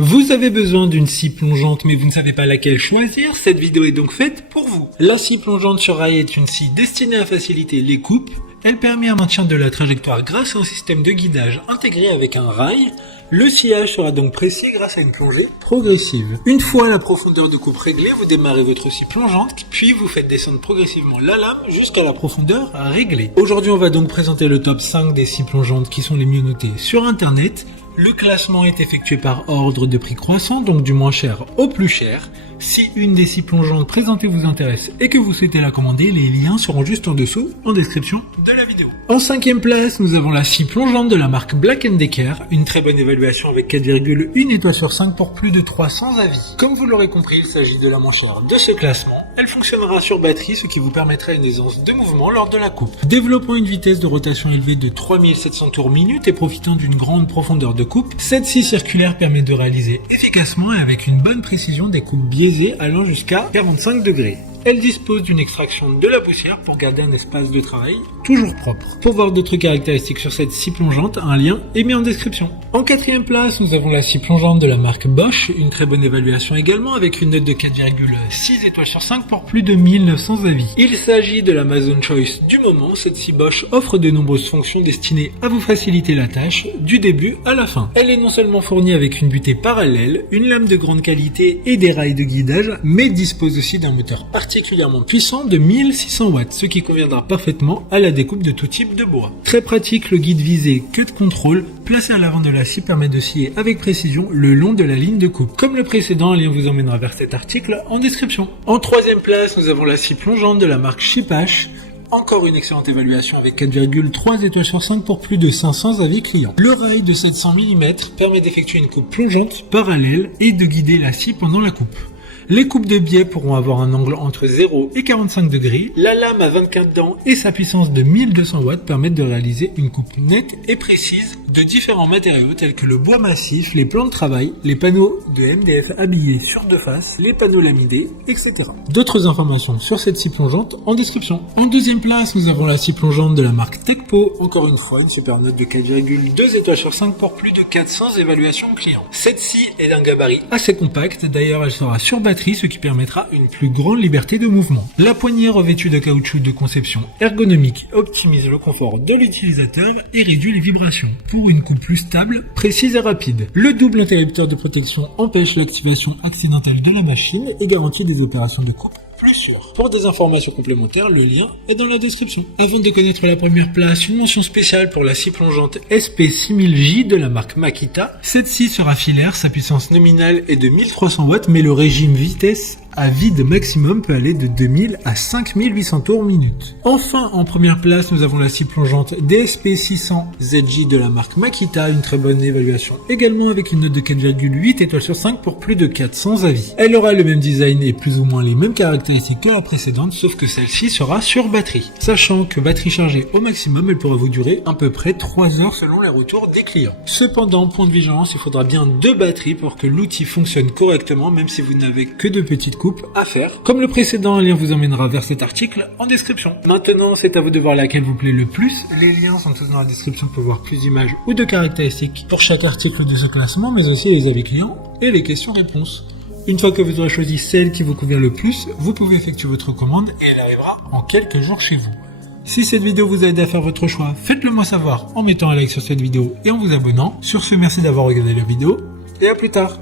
Vous avez besoin d'une scie plongeante mais vous ne savez pas laquelle choisir, cette vidéo est donc faite pour vous. La scie plongeante sur rail est une scie destinée à faciliter les coupes. Elle permet un maintien de la trajectoire grâce à un système de guidage intégré avec un rail. Le sciage sera donc précis grâce à une plongée progressive. Une fois la profondeur de coupe réglée, vous démarrez votre scie plongeante, puis vous faites descendre progressivement la lame jusqu'à la profondeur réglée. Aujourd'hui, on va donc présenter le top 5 des scies plongeantes qui sont les mieux notées sur internet. Le classement est effectué par ordre de prix croissant, donc du moins cher au plus cher. Si une des scies plongeantes présentées vous intéresse et que vous souhaitez la commander, les liens seront juste en dessous en description de la vidéo. En 5e place, nous avons la scie plongeante de la marque Black & Decker, une très bonne évaluation avec 4,1 étoiles sur 5 pour plus de 300 avis. Comme vous l'aurez compris, il s'agit de la moins chère de ce classement. Elle fonctionnera sur batterie, ce qui vous permettra une aisance de mouvement lors de la coupe. Développant une vitesse de rotation élevée de 3700 tours minute et profitant d'une grande profondeur de coupe, cette scie circulaire permet de réaliser efficacement et avec une bonne précision des coupes biaisées allant jusqu'à 45 degrés. Elle dispose d'une extraction de la poussière pour garder un espace de travail toujours propre. Pour voir d'autres caractéristiques sur cette scie plongeante, un lien est mis en description. En 4e place, nous avons la scie plongeante de la marque Bosch, une très bonne évaluation également avec une note de 4,6 étoiles sur 5 pour plus de 1900 avis. Il s'agit de l'Amazon Choice du moment. Cette scie Bosch offre de nombreuses fonctions destinées à vous faciliter la tâche du début à la fin. Elle est non seulement fournie avec une butée parallèle, une lame de grande qualité et des rails de guidage, mais dispose aussi d'un moteur particulièrement puissant de 1600 watts, ce qui conviendra parfaitement à la découpe de tout type de bois. Très pratique, le guide visé Cut Control placé à l'avant de la scie permet de scier avec précision le long de la ligne de coupe. Comme le précédent, un lien vous emmènera vers cet article en description. En 3e place, nous avons la scie plongeante de la marque Chipash. Encore une excellente évaluation avec 4,3 étoiles sur 5 pour plus de 500 avis clients. Le rail de 700 mm permet d'effectuer une coupe plongeante parallèle et de guider la scie pendant la coupe. Les coupes de biais pourront avoir un angle entre 0 et 45 degrés. La lame à 24 dents et sa puissance de 1200 watts permettent de réaliser une coupe nette et précise de différents matériaux tels que le bois massif, les plans de travail, les panneaux de MDF habillés sur deux faces, les panneaux laminés, etc. D'autres informations sur cette scie plongeante en description. En 2e place, nous avons la scie plongeante de la marque Tekpo. Encore une fois, une super note de 4,2 étoiles sur 5 pour plus de 400 évaluations clients. Cette scie est d'un gabarit assez compact. D'ailleurs, elle sera sur batterie, ce qui permettra une plus grande liberté de mouvement. La poignée revêtue de caoutchouc de conception ergonomique optimise le confort de l'utilisateur et réduit les vibrations pour une coupe plus stable, précise et rapide. Le double interrupteur de protection empêche l'activation accidentelle de la machine et garantit des opérations de coupe plus sûr. Pour des informations complémentaires, le lien est dans la description. Avant de connaître la première place, une mention spéciale pour la scie plongeante SP6000J de la marque Makita. Cette scie sera filaire, sa puissance nominale est de 1300 watts, mais le régime vitesse à vide maximum peut aller de 2000 à 5800 tours minute. Enfin, en première place, nous avons la scie plongeante DSP600ZJ de la marque Makita, une très bonne évaluation également avec une note de 4,8 étoiles sur 5 pour plus de 400 avis. Elle aura le même design et plus ou moins les mêmes caractéristiques que la précédente, sauf que celle-ci sera sur batterie. Sachant que batterie chargée au maximum, elle pourra vous durer à peu près 3 heures selon les retours des clients. Cependant, point de vigilance, il faudra bien 2 batteries pour que l'outil fonctionne correctement, même si vous n'avez que de petites coupes à faire. Comme le précédent, un lien vous emmènera vers cet article en description. Maintenant, c'est à vous de voir laquelle vous plaît le plus. Les liens sont tous dans la description pour voir plus d'images ou de caractéristiques pour chaque article de ce classement, mais aussi les avis clients et les questions-réponses. Une fois que vous aurez choisi celle qui vous convient le plus, vous pouvez effectuer votre commande et elle arrivera en quelques jours chez vous. Si cette vidéo vous aide à faire votre choix, faites-le moi savoir en mettant un like sur cette vidéo et en vous abonnant. Sur ce, merci d'avoir regardé la vidéo et à plus tard.